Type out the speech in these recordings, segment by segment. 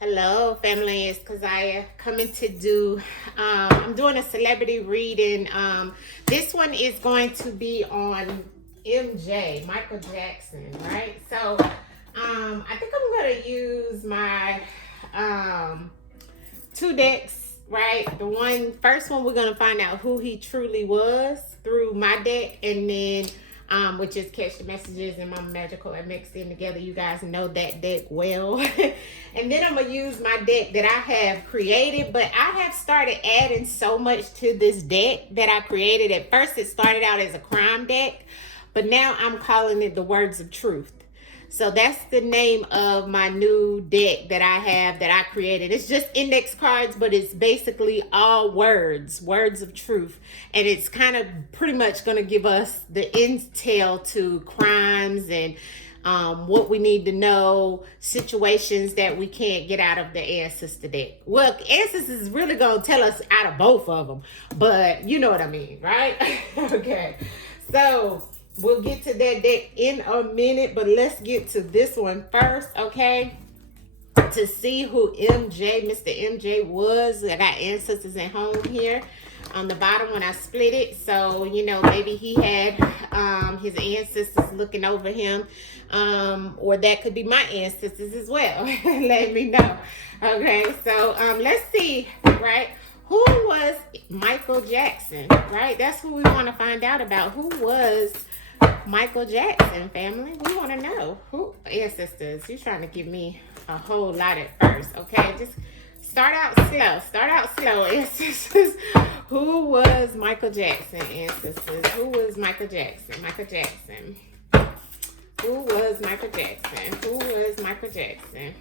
Hello, family. It's Kazaya coming to do. I'm doing a celebrity reading. This one is going to be on MJ, Michael Jackson, right? So, I think I'm going to use my two decks, right? The first one, we're going to find out who he truly was through my deck, and then which is Catch the Messages and Mama Magical and mixed in together. You guys know that deck well. And then I'm going to use my deck that I have created, but I have started adding so much to this deck that I created. At first, it started out as a crime deck, but now I'm calling it the Words of Truth. So that's the name of my new deck that I have, that I created. It's just index cards, but it's basically all words of truth. And it's kind of pretty much going to give us the intel to crimes and what we need to know, situations that we can't get out of the ancestor deck. Well, ancestors is really going to tell us out of both of them, but you know what I mean, right? Okay, so we'll get to that deck in a minute, but let's get to this one first, okay? To see who Mr. MJ was. I got ancestors at home here on the bottom when I split it. So, you know, maybe he had his ancestors looking over him, or that could be my ancestors as well. Let me know. Okay, so let's see, right? Who was Michael Jackson, right? That's who we want to find out about. Who was Michael Jackson, family? We want to know. Who ancestors? You're trying to give me a whole lot at first, okay? Just start out slow, ancestors. Who was Michael Jackson, ancestors? Who was Michael Jackson? Who was Michael Jackson? Who was Michael Jackson?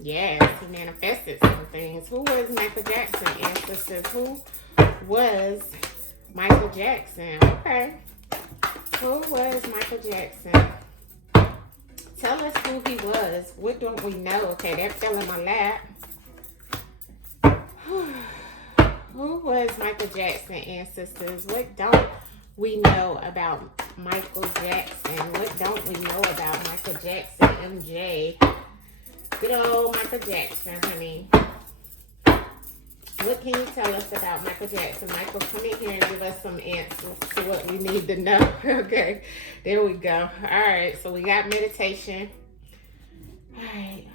Yes, he manifested some things. Who was Michael Jackson, ancestors? Who was Michael Jackson? Okay. Who was Michael Jackson? Tell us who he was. What don't we know? Okay, that fell in my lap. Who was Michael Jackson, ancestors? What don't we know about Michael Jackson? What don't we know about Michael Jackson, MJ? Good old Michael Jackson, honey. What can you tell us about Michael Jackson? Michael, come in here and give us some answers to what we need to know. Okay, there we go. All right, so we got meditation. All right,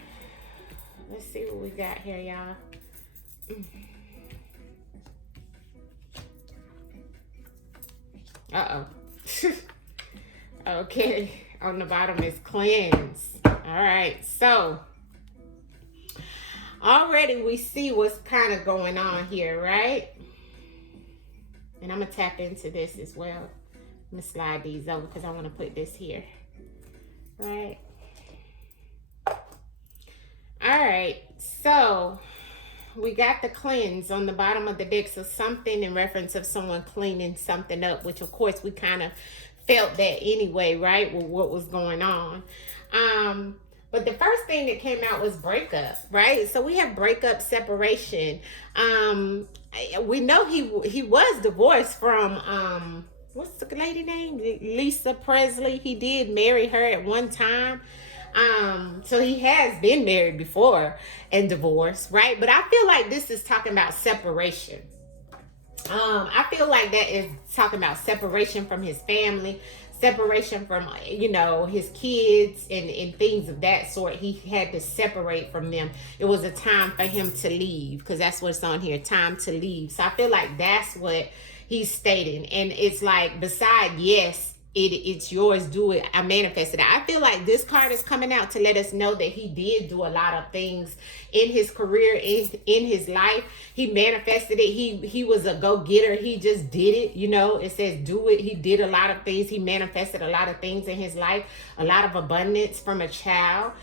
let's see what we got here, y'all. Uh-oh. Okay, on the bottom is cleanse. All right, so already we see what's kind of going on here, right? And I'm going to tap into this as well. I'm going to slide these over because I want to put this here, right? All right, so we got the cleanse on the bottom of the deck. So something in reference of someone cleaning something up, which of course we kind of felt that anyway, right? With what was going on. But the first thing that came out was breakup, right? So we have breakup, separation. We know he was divorced from, what's the lady name? Lisa Presley. He did marry her at one time. So he has been married before and divorced, right? But I feel like this is talking about separation. I feel like that is talking about separation from his family, separation from, you know, his kids and things of that sort. He had to separate from them. It was a time for him to leave, because that's what's on here, time to leave. So I feel like that's what he's stating. And it's like, beside, yes, it's yours, do it, I manifested it. I feel like this card is coming out to let us know that he did do a lot of things in his career, in his life. He manifested it. He was a go-getter. He just did it. You know, it says do it. He did a lot of things. He manifested a lot of things in his life, a lot of abundance from a child.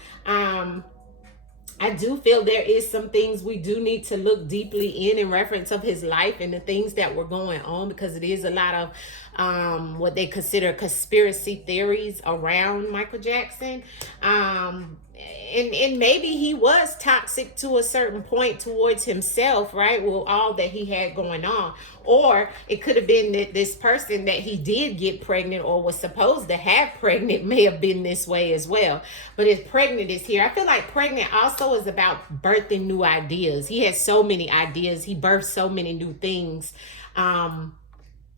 I do feel there is some things we do need to look deeply in reference of his life and the things that were going on, because it is a lot of what they consider conspiracy theories around Michael Jackson. And maybe he was toxic to a certain point towards himself, right? With all that he had going on. Or it could have been that this person that he did get pregnant or was supposed to have pregnant may have been this way as well. But if pregnant is here, I feel like pregnant also is about birthing new ideas. He has so many ideas. He birthed so many new things.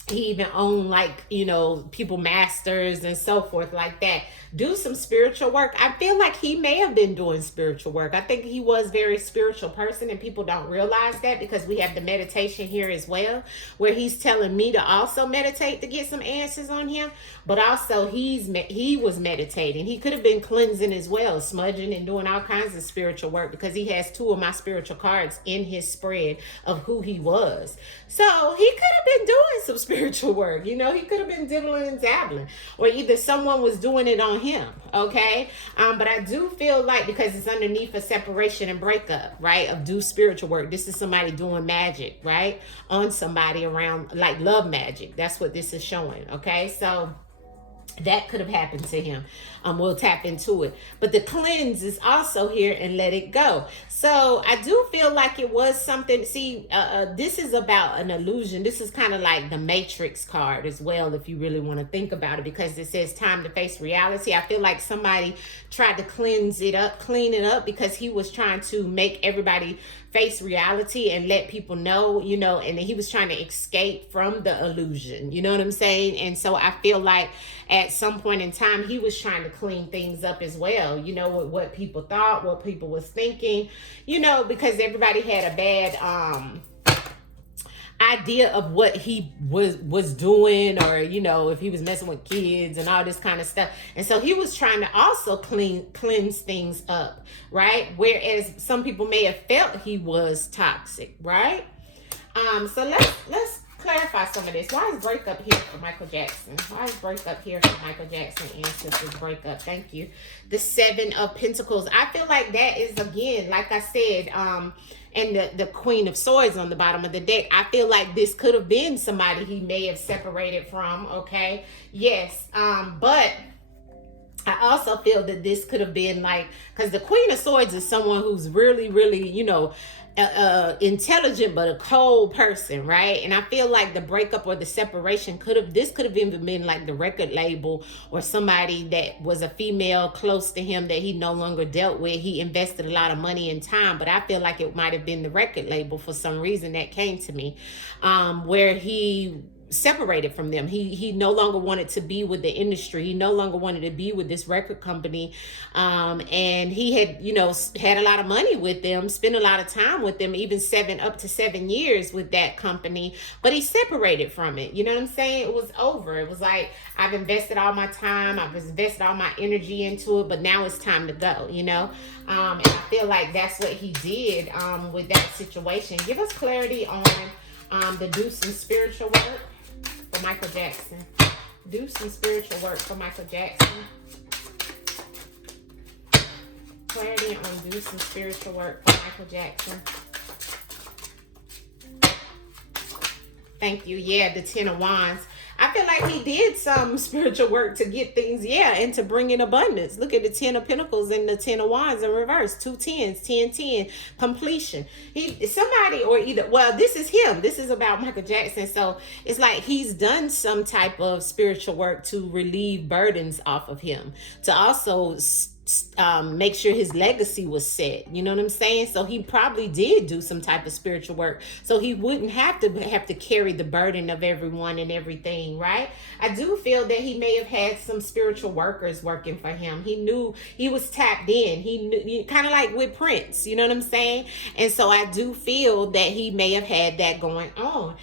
He even owned, like, you know, people masters and so forth like that. Do some spiritual work. I feel like he may have been doing spiritual work. I think he was a very spiritual person, and people don't realize that because we have the meditation here as well, where he's telling me to also meditate to get some answers on him. But also he was meditating. He could have been cleansing as well, smudging and doing all kinds of spiritual work, because he has 2 of my spiritual cards in his spread of who he was. So he could have been doing some spiritual work. You know, he could have been dibbling and dabbling, or either someone was doing it on him. Okay. But I do feel like, because it's underneath a separation and breakup, right, of do spiritual work, this is somebody doing magic, right, on somebody around, like love magic. That's what this is showing. Okay. So that could have happened to him. We'll tap into it. But the cleanse is also here, and let it go. So I do feel like it was something. See, this is about an illusion. This is kind of like the Matrix card as well, if you really want to think about it, because it says time to face reality. I feel like somebody tried to clean it up, because he was trying to make everybody face reality and let people know, you know, and he was trying to escape from the illusion. You know what I'm saying? And so I feel like at some point in time, he was trying to clean things up as well, you know, with what people thought, what people was thinking, you know, because everybody had a bad idea of what he was doing, or, you know, if he was messing with kids and all this kind of stuff. And so he was trying to also cleanse things up, right? Whereas some people may have felt he was toxic, right? So let's clarify some of this. Why is breakup here for Michael Jackson? Why is breakup here for Michael Jackson? Ancestors breakup. Thank you. The 7 of Pentacles. I feel like that is, again, like I said, and the Queen of Swords on the bottom of the deck. I feel like this could have been somebody he may have separated from. Okay. Yes. But I also feel that this could have been like, because the Queen of Swords is someone who's really, really, you know, intelligent, but a cold person, right? And I feel like the breakup or the separation could have even been like the record label, or somebody that was a female close to him that he no longer dealt with. He invested a lot of money and time, but I feel like it might have been the record label for some reason. That came to me, where he separated from them. He no longer wanted to be with the industry. He no longer wanted to be with this record company. And he had, you know, had a lot of money with them, spent a lot of time with them, even up to 7 years with that company, but he separated from it. You know what I'm saying? It was over. It was like, I've invested all my time, I've invested all my energy into it, but now it's time to go, you know? And I feel like that's what he did with that situation. Give us clarity on the do some spiritual work for Michael Jackson. Do some spiritual work for Michael Jackson. Clarity on do some spiritual work for Michael Jackson. Thank you. Yeah, the 10 of Wands. I feel like he did some spiritual work to get things, and to bring in abundance. Look at the 10 of Pentacles and the 10 of Wands in reverse. 2 10s, 10, 10, completion. Somebody, or either, well, this is him. This is about Michael Jackson. So it's like he's done some type of spiritual work to relieve burdens off of him, to also make sure his legacy was set. You know what I'm saying? So he probably did do some type of spiritual work, so he wouldn't have to carry the burden of everyone and everything, right? I do feel that he may have had some spiritual workers working for him. He knew he was tapped in. He knew, kind of like with Prince, you know what I'm saying? And so I do feel that he may have had that going on,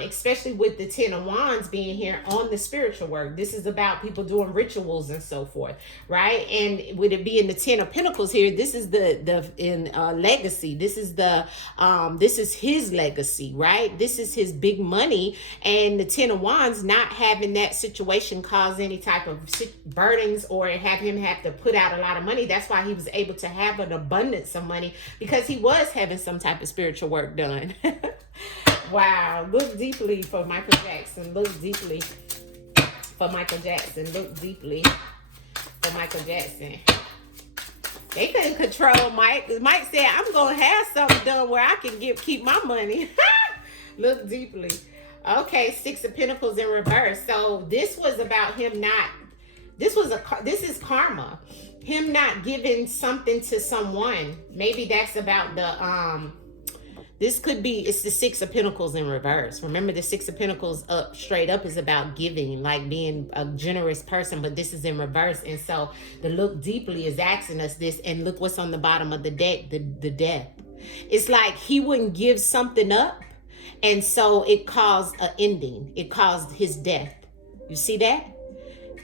especially with the 10 of Wands being here on the spiritual work. This is about people doing rituals and so forth, right? And with it being the 10 of Pentacles here, this is the legacy. This is his legacy, right? This is his big money. And the 10 of Wands not having that situation cause any type of burdens or have him have to put out a lot of money. That's why he was able to have an abundance of money, because he was having some type of spiritual work done. Wow. Look deeply for Michael Jackson. Look deeply. for Michael Jackson. Look deeply for Michael Jackson. They couldn't control Mike. Mike said, I'm going to have something done where I can keep my money. Look deeply. Okay, Six of Pentacles in reverse. So this was about him not, this is karma. Him not giving something to someone. Maybe that's about the, this could be, it's the Six of Pentacles in reverse. Remember, the Six of Pentacles up, straight up, is about giving, like being a generous person, but this is in reverse. And so the look deeply is asking us this, and look what's on the bottom of the deck, the death. It's like he wouldn't give something up, and so it caused an ending. It caused his death. You see that?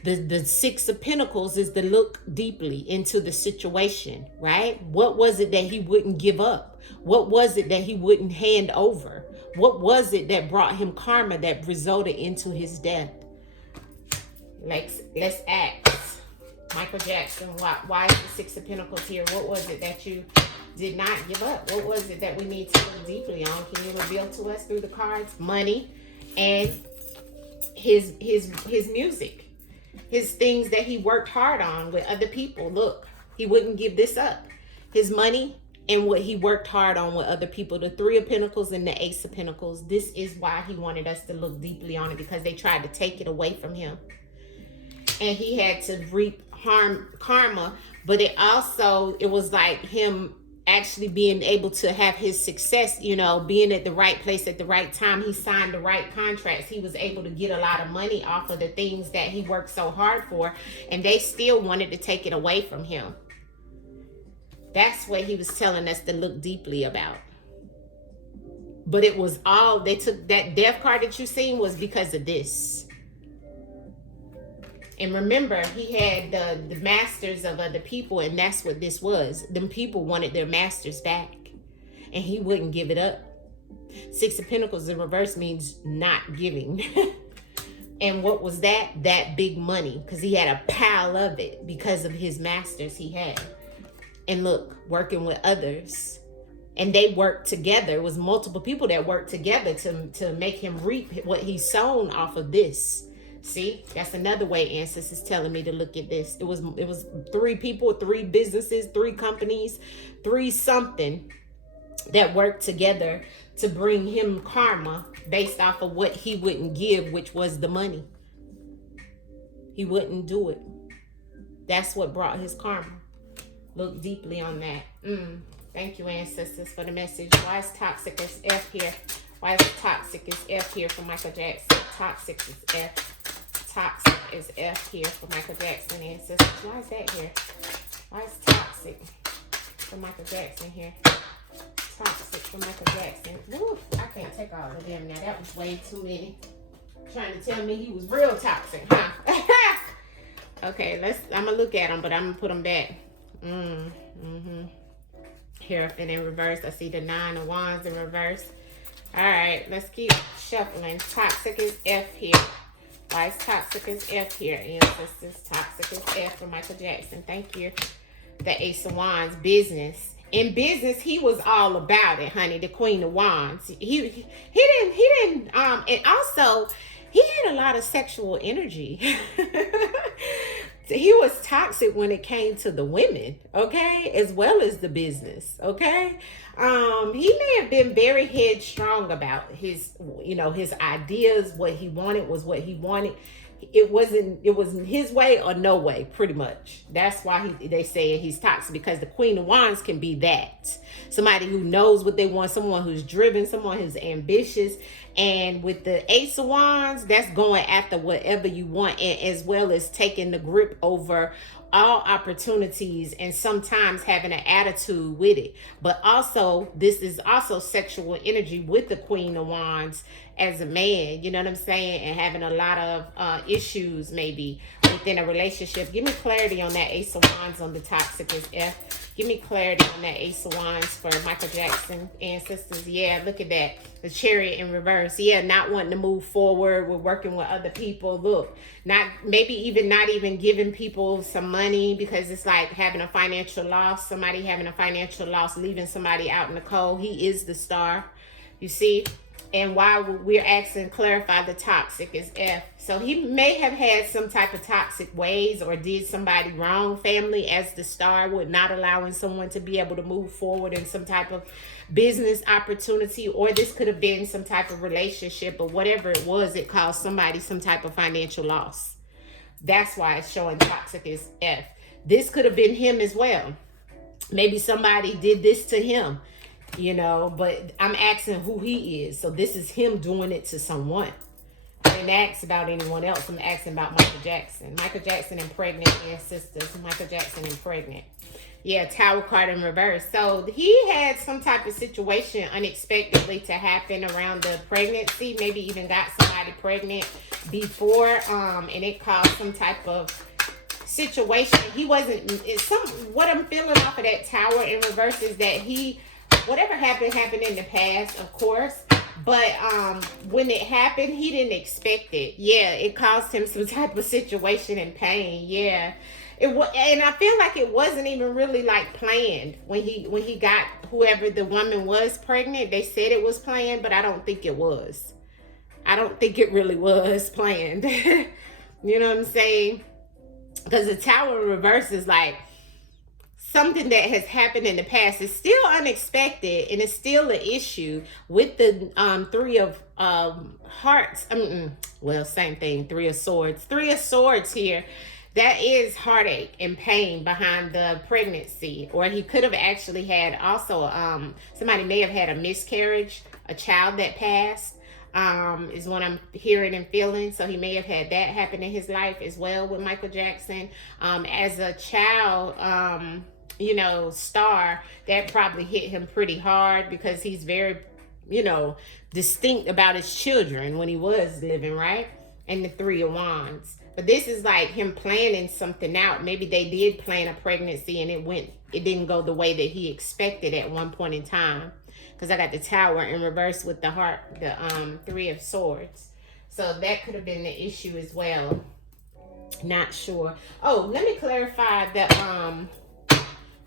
The Six of Pentacles is the look deeply into the situation, right? What was it that he wouldn't give up? What was it that he wouldn't hand over? What was it that brought him karma that resulted into his death? Let's ask Michael Jackson, why is the Six of Pentacles here? What was it that you did not give up? What was it that we need to look deeply on? Can you reveal to us through the cards? Money and his music. His things that he worked hard on with other people. Look, he wouldn't give this up. His money and what he worked hard on with other people. The Three of Pentacles and the Ace of Pentacles. This is why he wanted us to look deeply on it, because they tried to take it away from him. And he had to reap karma. But it was like him actually being able to have his success, you know, being at the right place at the right time. He signed the right contracts. He was able to get a lot of money off of the things that he worked so hard for, and they still wanted to take it away from him. That's what he was telling us to look deeply about. But it was all, they took that death card that you seen was because of this. And remember, he had the masters of other people, and that's what this was. Them people wanted their masters back, and he wouldn't give it up. Six of Pentacles in reverse means not giving. And what was that? That big money, because he had a pile of it because of his masters he had. And look, working with others. And they worked together. It was multiple people that worked together to make him reap what he's sown off of this. See, that's another way ancestors is telling me to look at this. It was three people, three businesses, three companies, three something that worked together to bring him karma based off of what he wouldn't give, which was the money. He wouldn't do it. That's what brought his karma. Look deeply on that. Thank you, ancestors, for the message. Why is toxic as F here? Why is toxic as F here for Michael Jackson? Toxic is F. Toxic is F here for Michael Jackson, ancestors. Why is that here? Why is toxic for Michael Jackson here? Toxic for Michael Jackson. Woo, I can't take all of them now. That was way too many. Trying to tell me he was real toxic, huh? Okay, I'm going to look at them, but I'm going to put them back. Here, and in reverse, I see the Nine of Wands in reverse. All right, let's keep shuffling. Toxic is F here. Why is toxic is F here? Ancestors, toxic is F for Michael Jackson. Thank you. The Ace of Wands, business. In business, he was all about it, honey. The Queen of Wands. He didn't. And also, he had a lot of sexual energy. He was toxic when it came to the women, okay, as well as the business, okay. He may have been very headstrong about his, his ideas. What he wanted was what he wanted. It wasn't his way or no way, pretty much. That's why they say he's toxic, because the Queen of Wands can be that. Somebody who knows what they want, someone who's driven, someone who's ambitious. And with the Ace of Wands, that's going after whatever you want, and as well as taking the grip over all opportunities, and sometimes having an attitude with it. But also, this is also sexual energy with the Queen of Wands as a man, you know what I'm saying? And having a lot of issues maybe within a relationship. Give me clarity on that Ace of Wands on the toxic is F. Give me clarity on that Ace of Wands for Michael Jackson ancestors. Yeah, look at that. The Chariot in reverse. Yeah, not wanting to move forward. We're working with other people. Look, not even giving people some money, because it's like having a financial loss. Somebody having a financial loss, leaving somebody out in the cold. He is the star. You see? And why we're asking clarify the toxic is F. So he may have had some type of toxic ways or did somebody wrong, family, as the star, with not allowing someone to be able to move forward in some type of business opportunity, or this could have been some type of relationship, or whatever it was, it caused somebody some type of financial loss. That's why it's showing toxic is F. This could have been him as well. Maybe somebody did this to him, you know, but I'm asking who he is. So this is him doing it to someone. I didn't ask about anyone else. I'm asking about Michael Jackson. Michael Jackson and pregnant ancestors. Michael Jackson and pregnant. Yeah, Tower card in reverse. So he had some type of situation unexpectedly to happen around the pregnancy. Maybe even got somebody pregnant before, and it caused some type of situation. He wasn't, what I'm feeling off of that Tower in reverse is that whatever happened in the past, of course, but when it happened, he didn't expect it. Yeah, it caused him some type of situation and pain. Yeah, and I feel like it wasn't even really like planned when he got whoever the woman was pregnant. They said it was planned, but I don't think it was. I don't think it really was planned. You know what I'm saying? Because the Tower in reverse is like something that has happened in the past. It's still unexpected, and it's still an issue with the Three of Hearts. Well, same thing. Three of Swords. Three of Swords here. That is heartache and pain behind the pregnancy. Or he could have actually had also, somebody may have had a miscarriage, a child that passed, is what I'm hearing and feeling. So he may have had that happen in his life as well with Michael Jackson. As a child, you know, star, that probably hit him pretty hard because he's very, you know, distinct about his children when he was living, right? And the Three of Wands. But this is like him planning something out. Maybe they did plan a pregnancy and it didn't go the way that he expected at one point in time. Because I got the Tower in reverse with the heart, the Three of Swords. So that could have been the issue as well. Not sure. Oh, let me clarify the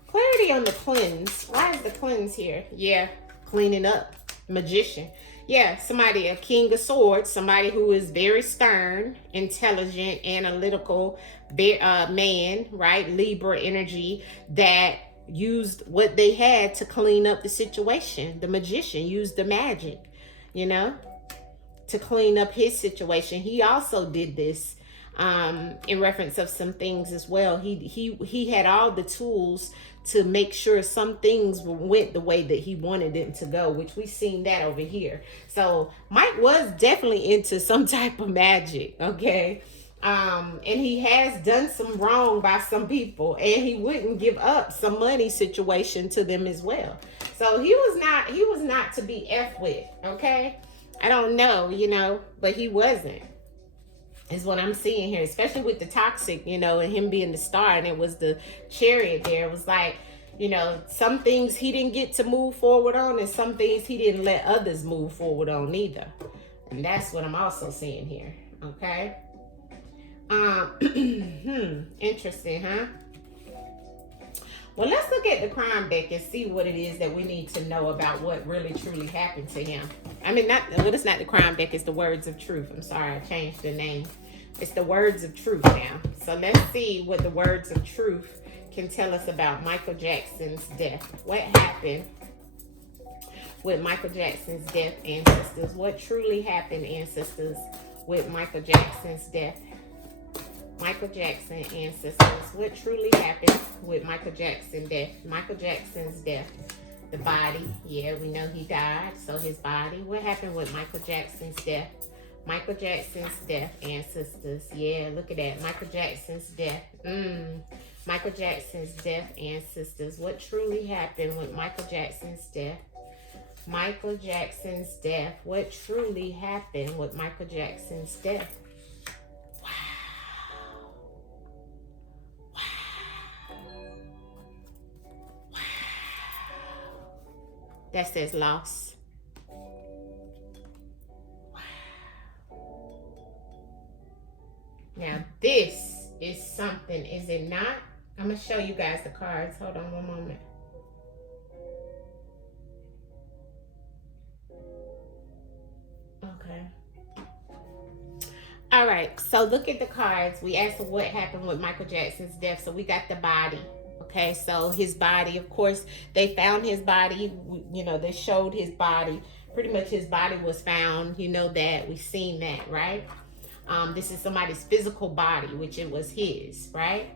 clarity on the cleanse. Why is the cleanse here? Yeah, cleaning up. Magician. Yeah, somebody, a King of Swords, somebody who is very stern, intelligent, analytical man, right? Libra energy that used what they had to clean up the situation. The Magician used the magic, you know, to clean up his situation. He also did this in reference of some things as well. He had all the tools to make sure some things went the way that he wanted them to go, which we've seen that over here. So Mike was definitely into some type of magic, okay? And he has done some wrong by some people, and he wouldn't give up some money situation to them as well. So he was not to be F with, okay? I don't know, you know, but he wasn't, is what I'm seeing here, especially with the toxic, you know, and him being the star, and it was the Chariot there. It was like, you know, some things he didn't get to move forward on, and some things he didn't let others move forward on either. And that's what I'm also seeing here, okay? Interesting, huh? Well, let's look at the crime deck and see what it is that we need to know about what really truly happened to him. I mean, it's not the crime deck, it's the words of truth. I'm sorry, I changed the name. It's the words of truth now. So let's see what the words of truth can tell us about Michael Jackson's death. What happened with Michael Jackson's death, ancestors? What truly happened, ancestors, with Michael Jackson's death? Michael Jackson, ancestors, what truly happened with Michael Jackson's death? Michael Jackson's death. The body, yeah, we know he died, so his body. What happened with Michael Jackson's death? Michael Jackson's death, ancestors. Yeah, look at that. Michael Jackson's death. Michael Jackson's death, ancestors. What truly happened with Michael Jackson's death? Michael Jackson's death. What truly happened with Michael Jackson's death? That says loss. Wow. Now this is something, is it not? I'm going to show you guys the cards. Hold on one moment. All right, so look at the cards. We asked what happened with Michael Jackson's death. So we got the body. Okay, so his body, of course, they found his body. You know, they showed his body. Pretty much his body was found. You know that. We've seen that, right? This is somebody's physical body, which it was his, right?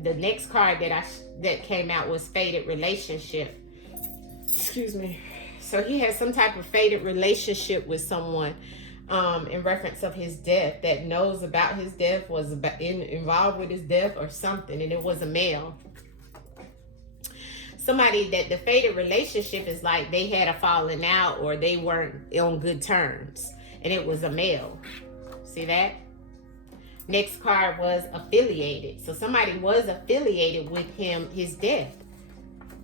The next card that came out was faded relationship. Excuse me. So he has some type of faded relationship with someone. In reference of his death, that knows about his death, was involved with his death or something, and it was a male. Somebody that the faded relationship is like they had a falling out or they weren't on good terms, and it was a male. See that? Next card was affiliated. So somebody was affiliated with him, his death,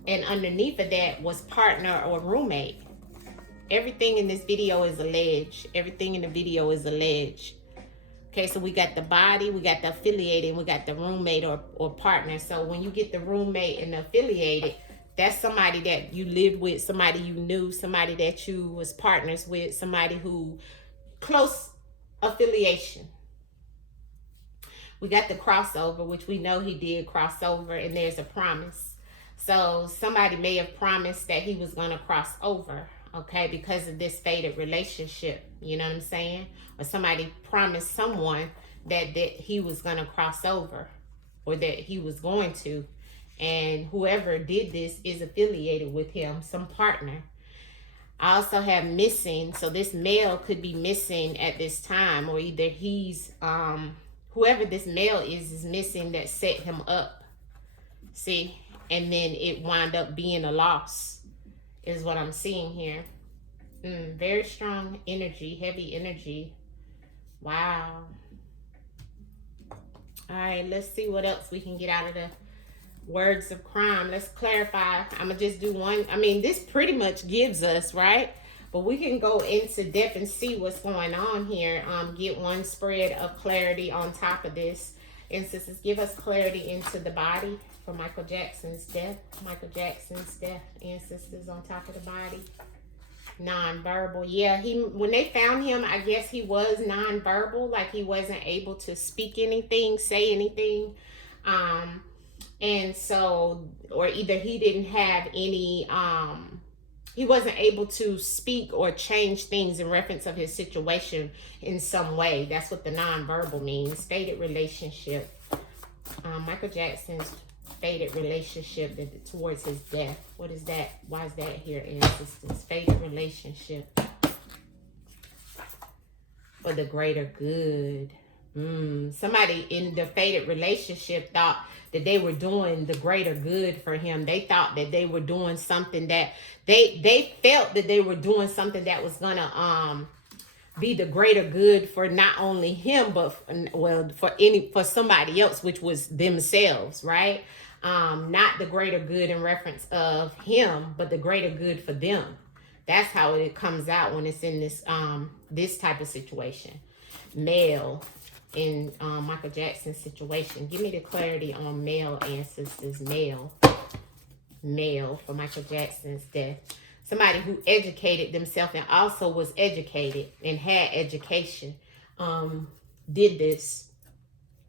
and underneath of that was partner or roommate. Everything in this video is alleged. Everything in the video is alleged. Okay, so we got the body, we got the affiliated, and we got the roommate or partner. So when you get the roommate and the affiliated, that's somebody that you lived with, somebody you knew, somebody that you was partners with, somebody who close affiliation. We got the crossover, which we know he did cross over, and there's a promise. So somebody may have promised that he was going to cross over. Okay, because of this faded relationship, you know what I'm saying? Or somebody promised someone that he was going to cross over, or that he was going to. And whoever did this is affiliated with him, some partner. I also have missing. So this male could be missing at this time, or either he's, whoever this male is missing that set him up. See? And then it wound up being a loss. Is what I'm seeing here. Very strong energy, heavy energy. Wow. All right, let's see what else we can get out of the words of crime. Let's clarify. I'm going to just do one. I mean, this pretty much gives us, right? But we can go into depth and see what's going on here. Get one spread of clarity on top of this. Instances, give us clarity into the body. For Michael Jackson's death. Michael Jackson's death. Ancestors on top of the body. Non-verbal. Yeah, when they found him, I guess he was non-verbal. Like he wasn't able to speak anything, say anything. And so, or either he didn't have any, he wasn't able to speak or change things in reference of his situation in some way. That's what the non-verbal means. Faded relationship. Michael Jackson's faded relationship towards his death. What is that? Why is that here in existence? Faded relationship for the greater good. Somebody in the faded relationship thought that they were doing the greater good for him. They thought that they were doing something that they felt that they were doing something that was gonna be the greater good for not only him, but for somebody else, which was themselves, right? Not the greater good in reference of him, but the greater good for them. That's how it comes out when it's in this this type of situation. Male in Michael Jackson's situation. Give me the clarity on male ancestors. Male for Michael Jackson's death. Somebody who educated themselves and also was educated and had education did this.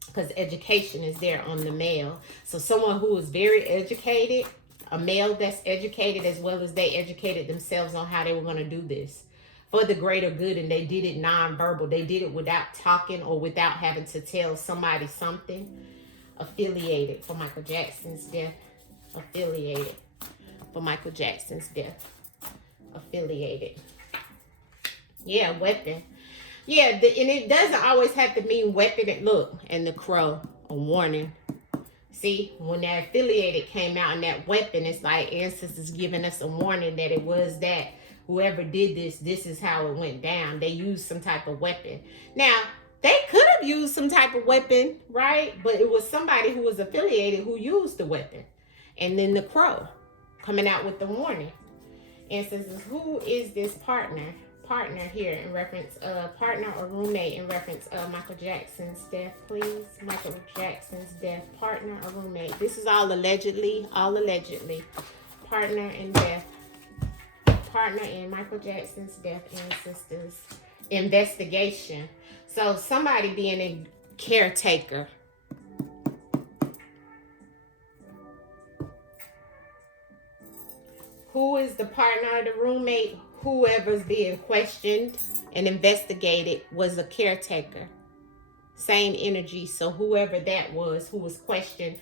Because education is there on the male. So someone who is very educated, a male that's educated as well as they educated themselves on how they were going to do this for the greater good. And they did it non-verbal. They did it without talking or without having to tell somebody something. Affiliated for Michael Jackson's death. Affiliated for Michael Jackson's death. Affiliated. Yeah, weapon. Yeah, and it doesn't always have to mean weapon. Look, and the crow, a warning. See, when that affiliated came out and that weapon, it's like ancestors giving us a warning that it was that whoever did this is how it went down. They used some type of weapon. Now, they could have used some type of weapon, right? But it was somebody who was affiliated who used the weapon. And then the crow coming out with the warning. Ancestors, who is this partner here in reference partner or roommate in reference of Michael Jackson's death, please? Michael Jackson's death, partner or roommate. This is all allegedly. Partner in death. Partner in Michael Jackson's death, ancestors. investigation. So somebody being a caretaker. Who is the partner or the roommate? Whoever's being questioned and investigated was a caretaker. Same energy. So whoever that was, who was questioned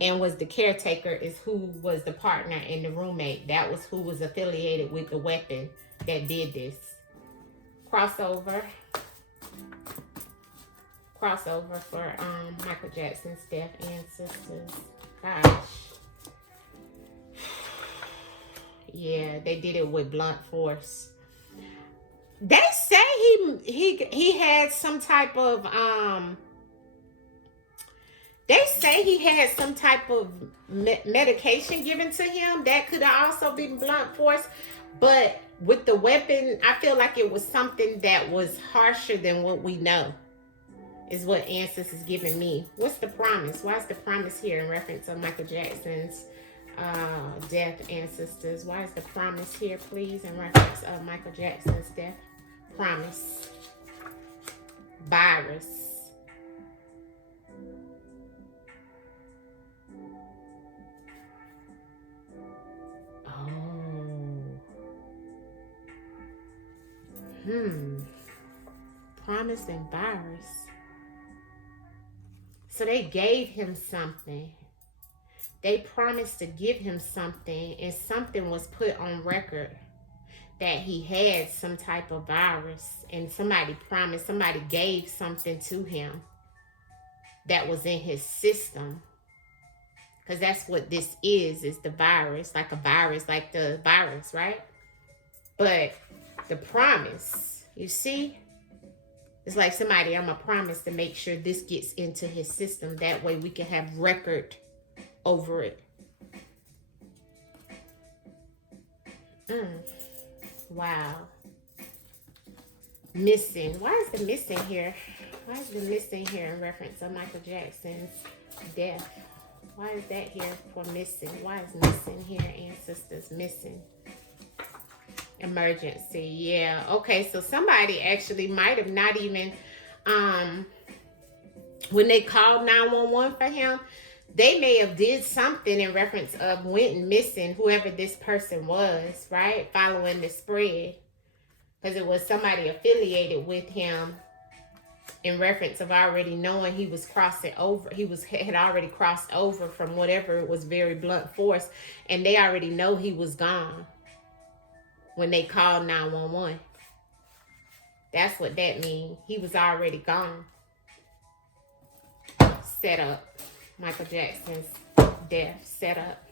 and was the caretaker, is who was the partner and the roommate. That was who was affiliated with the weapon that did this. Crossover. Crossover for Michael Jackson's death ancestors. Gosh. Yeah, they did it with blunt force. They say he had some type of they say he had some type of medication given to him that could have also been blunt force, but with the weapon, I feel like it was something that was harsher than what we know, is what Ancestors is giving me. What's the promise? Why is the promise here in reference of Michael Jackson's death, ancestors? Why is the promise here, please, in reference of Michael Jackson's death? Promise. Virus. Promise and virus. So they gave him something. They promised to give him something, and something was put on record that he had some type of virus, and somebody promised, somebody gave something to him that was in his system. Because that's what this is the virus, like a virus, like the virus, right? But the promise, you see, it's like somebody, I'm going to promise to make sure this gets into his system. That way we can have record over it. Wow. Missing. Why is the missing here? Why is the missing here in reference to Michael Jackson's death? Why is that here for missing? Why is missing here, ancestors? Missing. Emergency. Yeah. Okay. So somebody actually might have not even, when they called 911 for him, they may have did something in reference of went missing, whoever this person was, right? Following the spread. Because it was somebody affiliated with him in reference of already knowing he was crossing over. He had already crossed over from whatever it was, very blunt force. And they already know he was gone when they called 911. That's what that means. He was already gone. Set up. Michael Jackson's death set up.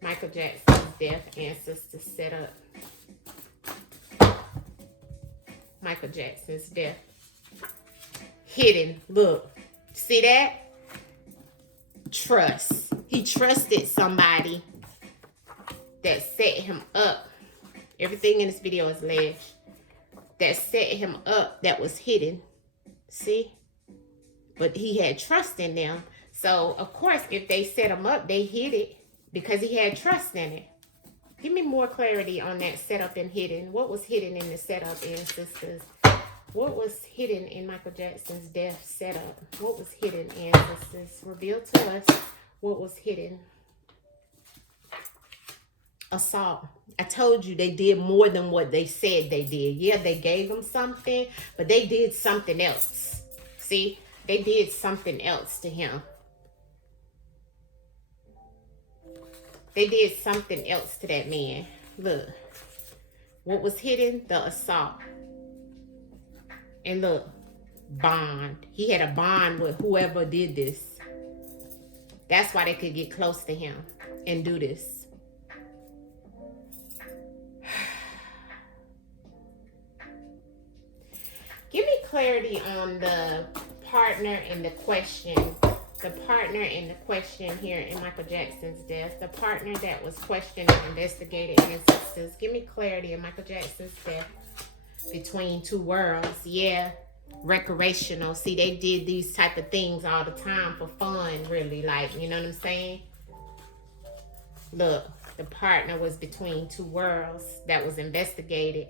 Michael Jackson's death, ancestors set up. Michael Jackson's death. Hidden. Look. See that? Trust. He trusted somebody that set him up. Everything in this video is alleged. That set him up, that was hidden. See? But he had trust in them. So, of course, if they set him up, they hid it because he had trust in it. Give me more clarity on that setup and hidden. What was hidden in the setup, ancestors? What was hidden in Michael Jackson's death setup? What was hidden, ancestors? Reveal to us what was hidden. Assault. I told you they did more than what they said they did. Yeah, they gave him something, but they did something else. See? They did something else to him. They did something else to that man. Look. What was hidden? The assault. And look. Bond. He had a bond with whoever did this. That's why they could get close to him and do this. Give me clarity on the partner and the question. The partner and the question here in Michael Jackson's death. The partner that was questioned and investigated ancestors. Give me clarity in Michael Jackson's death. Between two worlds. Yeah. Recreational. See, they did these type of things all the time for fun, really. Like, you know what I'm saying? Look, the partner was between two worlds that was investigated.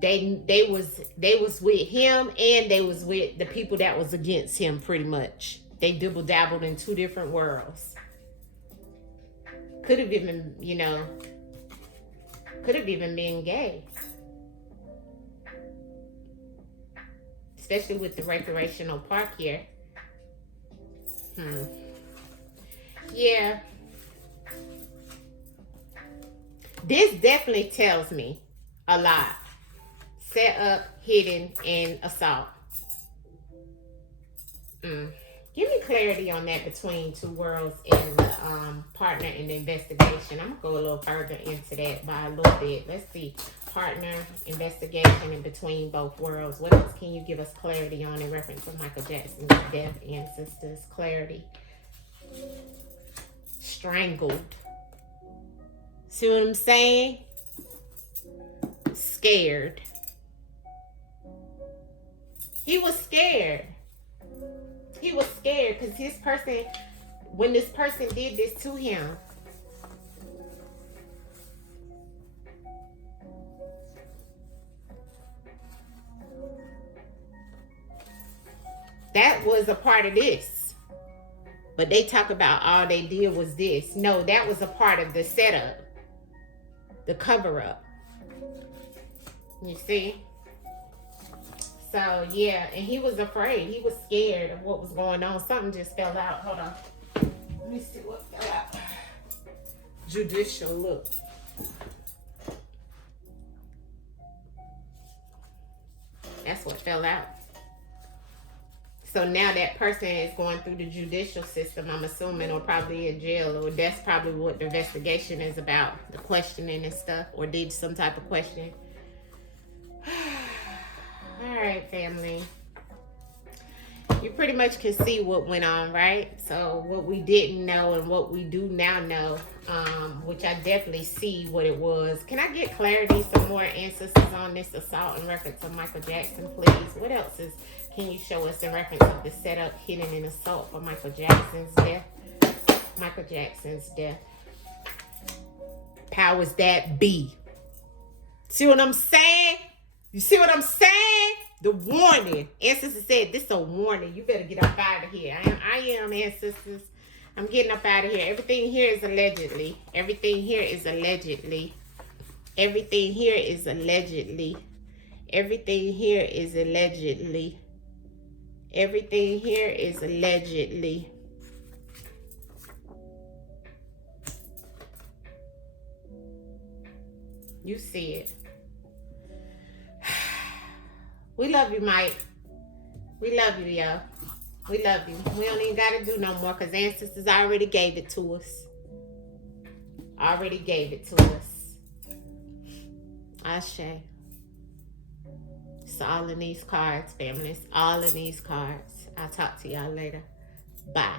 they was with him, and they was with the people that was against him. Pretty much, they dibble dabbled in two different worlds. Could have even, could have even been gay, especially with the recreational park here. Yeah, this definitely tells me a lot. Set up, hidden, and assault. Give me clarity on that between two worlds and the partner in the investigation. I'm gonna go a little further into that by a little bit. Let's see. Partner, investigation in between both worlds. What else can you give us clarity on in reference to Michael Jackson's death, ancestors? Clarity. Strangled. See what I'm saying? Scared. He was scared. He was scared because when this person did this to him, that was a part of this. But they talk about all they did was this. No, that was a part of the setup, the cover up. You see? So, yeah, and he was afraid. He was scared of what was going on. Something just fell out. Hold on. Let me see what fell out. Judicial, look. That's what fell out. So now that person is going through the judicial system, I'm assuming, or probably in jail, or that's probably what the investigation is about, the questioning and stuff, or did some type of question. All right, family. You pretty much can see what went on, right? So what we didn't know and what we do now know, which I definitely see what it was. Can I get clarity, some more answers on this assault in reference to Michael Jackson, please? What else can you show us in reference to the setup, hidden, and assault for Michael Jackson's death? Michael Jackson's death. Powers that be. See what I'm saying? You see what I'm saying? The warning. Ancestors said, this is a warning. You better get up out of here. I am, ancestors. I'm getting up out of here. Everything here is allegedly. Everything here is allegedly. Everything here is allegedly. Everything here is allegedly. Everything here is allegedly. You see it. We love you, Mike. We love you, yo. We love you. We don't even got to do no more because ancestors already gave it to us. Already gave it to us. Ashe. It's all in these cards, family. It's all in these cards. I'll talk to y'all later. Bye.